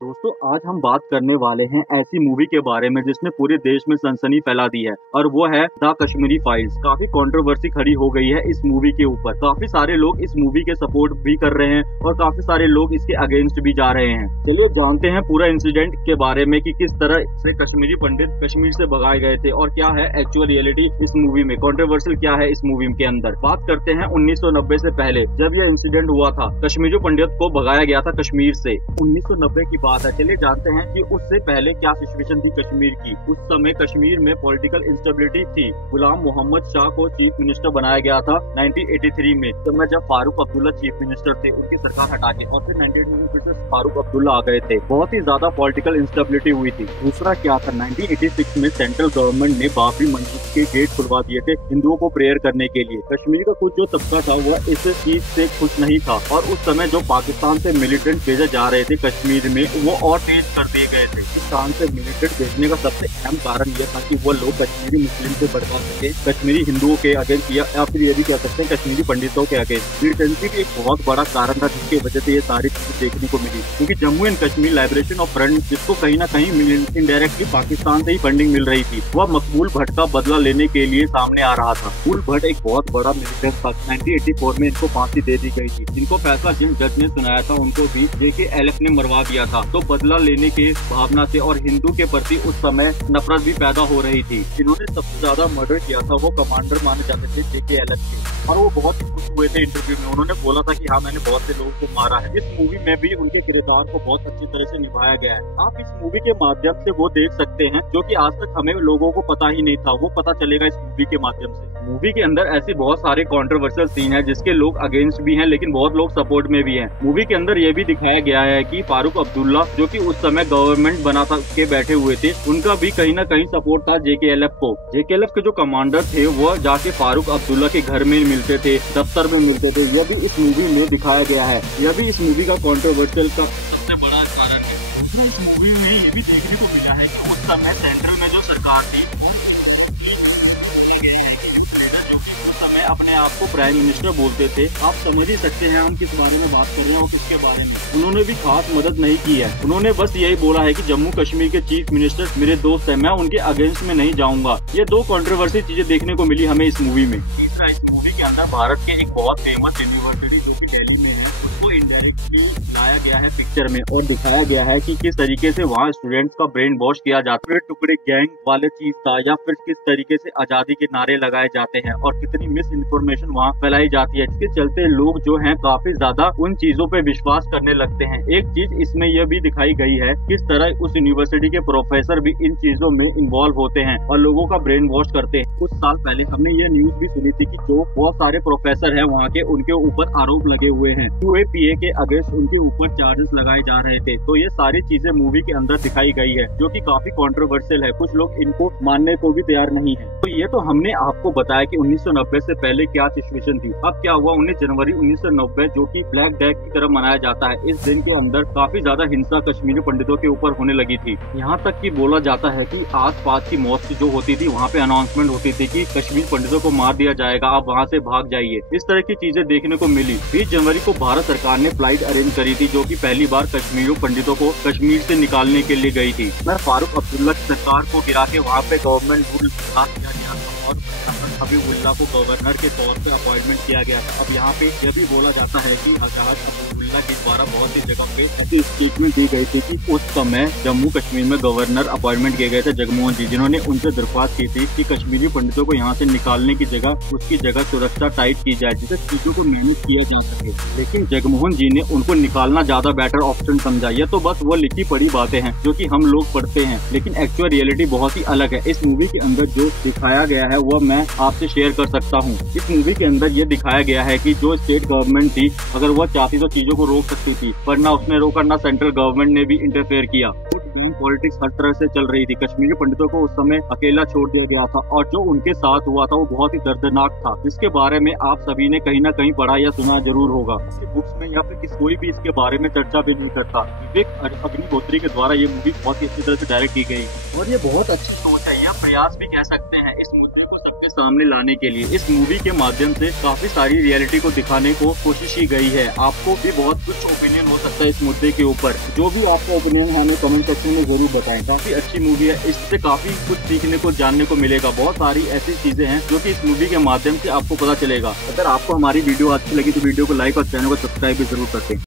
दोस्तों आज हम बात करने वाले हैं ऐसी मूवी के बारे में जिसने पूरे देश में सनसनी फैला दी है और वो है द कश्मीरी फाइल्स। काफी कंट्रोवर्सी खड़ी हो गई है इस मूवी के ऊपर। काफी सारे लोग इस मूवी के सपोर्ट भी कर रहे हैं और काफी सारे लोग इसके अगेंस्ट भी जा रहे हैं। चलिए जानते हैं पूरा इंसिडेंट के बारे में कि किस तरह से कश्मीरी पंडित कश्मीर से भगाए गए थे और क्या है एक्चुअल रियलिटी इस मूवी में, कंट्रोवर्शियल क्या है इस मूवी के अंदर। बात करते हैं 1990 से पहले जब यह इंसिडेंट हुआ था, कश्मीरी पंडित को भगाया गया था कश्मीर से। 1990 की बात है। चलिए जानते हैं कि उससे पहले क्या सिचुएशन थी कश्मीर की। उस समय कश्मीर में पॉलिटिकल इंस्टेबिलिटी थी। गुलाम मोहम्मद शाह को चीफ मिनिस्टर बनाया गया था 1983 में, तो जब फारूक अब्दुल्ला चीफ मिनिस्टर थे उनकी सरकार हटा के, और फिर 1988 में फिर से फारूक अब्दुल्ला आ गए थे। बहुत ही ज्यादा पॉलिटिकल इंस्टेबिलिटी हुई थी। दूसरा क्या था, 1986 में सेंट्रल गवर्नमेंट ने बाबरी मस्जिद के गेट खुलवा दिए थे हिंदुओं को प्रेयर करने के लिए। कश्मीर का कुछ जो तबका था वह इस चीज से खुश नहीं था और उस समय जो पाकिस्तान से मिलिटेंट भेजे जा रहे थे कश्मीर में वो और तेज कर दिए गए थे। पाकिस्तान से मिलिटेंट भेजने का सबसे अहम कारण यह था कि वो लोग कश्मीरी मुस्लिम से भड़का सके, कश्मीरी हिंदुओं के अगेंस्ट या फिर ये भी कह सकते हैं कश्मीरी पंडितों के अगेंस्ट। मिलिटेंसी भी एक बहुत बड़ा कारण था जिसकी वजह से ये सारी चीजें देखने को मिली, क्योंकि Jammu and Kashmir liberation of front, जिसको कहीं ना कहीं इनडायरेक्टली पाकिस्तान से ही फंडिंग मिल रही थी, वह मकबूल भट्ट का बदला लेने के लिए सामने आ रहा था। मकबूल भट्ट एक बहुत बड़ा मिलिटेंट था। 1984 में इनको फांसी दे दी गई थी। जिनको फैसला जिन जज ने सुनाया था उनको भी JKLF ने मरवा दिया था। तो बदला लेने की भावना से और हिंदू के प्रति उस समय नफरत भी पैदा हो रही थी। जिन्होंने सबसे ज्यादा मर्डर किया था वो कमांडर माने जाते थे JKLF के, और वो बहुत ही खुश हुए थे इंटरव्यू में। उन्होंने बोला था कि हाँ मैंने बहुत से लोगों को मारा है। इस मूवी में भी उनके किरदार को बहुत अच्छी तरह से निभाया गया है। आप इस मूवी के माध्यम से वो देख सकते हैं जो कि आज तक हमें लोगों को पता ही नहीं था, वो पता चलेगा इस मूवी के माध्यम से। मूवी के अंदर ऐसे बहुत सारे कंट्रोवर्शियल सीन है जिसके लोग अगेंस्ट भी हैं लेकिन बहुत लोग सपोर्ट में भी हैं। मूवी के अंदर ये भी दिखाया गया है कि फारूक अब्दुल्ला जो कि उस समय गवर्नमेंट बना था के बैठे हुए थे, उनका भी कहीं ना कहीं सपोर्ट था JKLF को। JKLF के जो कमांडर थे वो जाके फारूक अब्दुल्ला के घर में मिलते थे, दफ्तर में मिलते थे। यह भी इस मूवी में दिखाया गया है। यह भी इस मूवी का कंट्रोवर्शियल का सबसे बड़ा कारण है। दूसरा इस मूवी में ये भी देखने को मिला है कि उस समय सेंट्रल में जो सरकार थी समय अपने आप को प्राइम मिनिस्टर बोलते थे। आप समझ ही सकते हैं हम किस बारे में बात कर रहे हैं और किसके बारे में। उन्होंने भी खास मदद नहीं की है। उन्होंने बस यही बोला है कि जम्मू कश्मीर के चीफ मिनिस्टर मेरे दोस्त हैं, मैं उनके अगेंस्ट में नहीं जाऊंगा। ये दो कंट्रोवर्सी चीजें देखने को मिली हमें इस मूवी में। इस मूवी के अंदर भारत की एक बहुत फेमस यूनिवर्सिटी जो कि दिल्ली में है, उसको इनडायरेक्टली लाया गया है पिक्चर में और दिखाया गया है कि किस तरीके से वहाँ स्टूडेंट्स का ब्रेन वॉश किया जाता है। टुकड़े गैंग वाले चीज था या फिर किस तरीके से आजादी के नारे लगाए जाते हैं और कितनी मिस इन्फॉर्मेशन वहाँ फैलाई जाती है, जिसके चलते लोग जो हैं काफी ज्यादा उन चीजों पे विश्वास करने लगते हैं। एक चीज इसमें यह भी दिखाई गई है किस तरह उस यूनिवर्सिटी के प्रोफेसर भी इन चीजों में इन्वॉल्व होते हैं और लोगों का ब्रेन वॉश करते हैं। कुछ साल पहले हमने ये न्यूज भी सुनी थी कि जो बहुत सारे प्रोफेसर हैं वहाँ के, उनके ऊपर आरोप लगे हुए हैं, UAPA के अगेंस्ट उनके ऊपर चार्जेस लगाए जा रहे थे। तो ये सारी चीजें मूवी के अंदर दिखाई गई है जो कि काफी कंट्रोवर्शियल है। कुछ लोग इनको मानने को भी तैयार नहीं है। तो ये तो हमने आपको बताया कि 1990 से पहले क्या सिचुएशन थी। अब क्या हुआ, 19 जनवरी 1990 जो कि ब्लैक डे की तरह मनाया जाता है, इस दिन के अंदर काफी ज्यादा हिंसा कश्मीरी पंडितों के ऊपर होने लगी थी। यहाँ तक कि बोला जाता है कि आसपास की मॉस्क जो होती थी वहाँ पे अनाउंसमेंट होती थी कि कश्मीर पंडितों को मार दिया जाएगा, आप वहाँ से भाग जाइए। इस तरह की चीजें देखने को मिली। 20 जनवरी को भारत सरकार ने फ्लाइट अरेंज करी थी जो कि पहली बार कश्मीरी पंडितों को कश्मीर से निकालने के लिए गई थी। मैं फारूक अब्दुल्ला की सरकार को गिरा के वहाँ पे गवर्नमेंट रूल पास किया गया था और हबीबुल्ला को गवर्नर के तौर पे अपॉइंटमेंट किया गया था। अब यहाँ पे यह भी बोला जाता है कि हबीबुल्ला के द्वारा बहुत सी जगह पे ऐसी स्टेटमेंट दी गई थी कि उस समय जम्मू कश्मीर में गवर्नर अपॉइंटमेंट किए गए थे जगमोहन जी, जिन्होंने उनसे दरख्वास्त की थी कि कश्मीरी पंडितों को यहाँ से निकालने की जगह उसकी जगह सुरक्षा टाइट की जाए जिससे चीजों को नियमित किया जा सके। लेकिन जगमोहन जी ने उनको निकालना ज्यादा बेटर ऑप्शन समझा। ये तो बस वो लिखी पड़ी बातें हैं जो कि हम लोग पढ़ते हैं, लेकिन एक्चुअल रियलिटी बहुत ही अलग है। इस मूवी के अंदर जो दिखाया गया है वो मैं आपसे शेयर कर सकता हूँ। इस मूवी के अंदर ये दिखाया गया है कि जो स्टेट गवर्नमेंट थी अगर वो चाहती तो चीजों को रोक सकती थी, पर ना उसने रोका ना सेंट्रल गवर्नमेंट ने भी इंटरफेयर किया। पॉलिटिक्स हर तरह से चल रही थी। कश्मीरी पंडितों को उस समय अकेला छोड़ दिया गया था और जो उनके साथ हुआ था वो बहुत ही दर्दनाक था, जिसके बारे में आप सभी ने कहीं ना कहीं पढ़ा या सुना जरूर होगा। बुक्स में या फिर कोई भी इसके बारे में चर्चा भी नहीं करता। विवेक अग्निहोत्री के द्वारा ये मूवी बहुत ही अच्छी तरह से डायरेक्ट की गई और ये बहुत अच्छी सोच है। या प्रयास भी कह सकते हैं इस मुद्दे को सबके सामने लाने के लिए। इस मूवी के माध्यम से काफी सारी रियलिटी को दिखाने को कोशिश की गई है। आपको भी बहुत कुछ ओपिनियन हो सकता है इस मुद्दे के ऊपर। जो भी आपका ओपिनियन है हमें कमेंट सेक्शन में जरूर बताएं। काफी अच्छी मूवी है, इससे काफी कुछ सीखने को जानने को मिलेगा। बहुत सारी ऐसी चीजें हैं जो कि इस मूवी के माध्यम से आपको पता चलेगा। अगर आपको हमारी वीडियो अच्छी लगी तो वीडियो को लाइक और चैनल को सब्सक्राइब भी जरूर करते हैं।